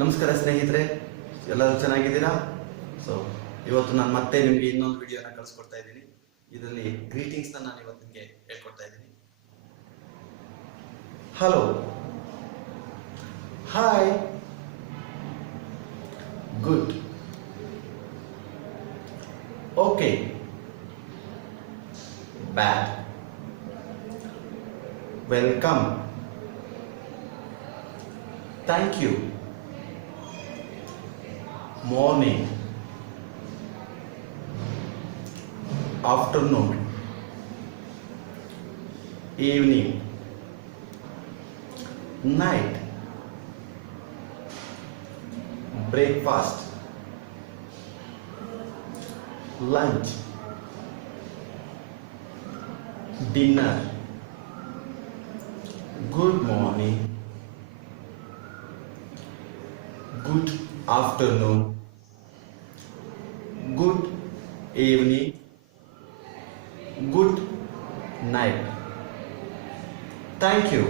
ನಮಸ್ಕಾರ ಸ್ನೇಹಿತರೆ, ಎಲ್ಲರೂ ಚೆನ್ನಾಗಿದ್ದೀರಾ? ಸೊ ಇವತ್ತು ನಾನು ಮತ್ತೆ ನಿಮಗೆ ಇನ್ನೊಂದು ವಿಡಿಯೋನ ಕಳಿಸ್ಕೊಡ್ತಾ ಇದ್ದೀನಿ. ಇದರಲ್ಲಿ ಗ್ರೀಟಿಂಗ್ಸ್ನ ನಾನು ಇವತ್ತು ನಿಮಗೆ ಹೇಳ್ಕೊಡ್ತಾ ಇದ್ದೀನಿ. Hello, hi, good, okay, bad, welcome, thank you, morning, afternoon, evening, night, breakfast, lunch, dinner, good morning, good afternoon, good evening, good night. Thank you.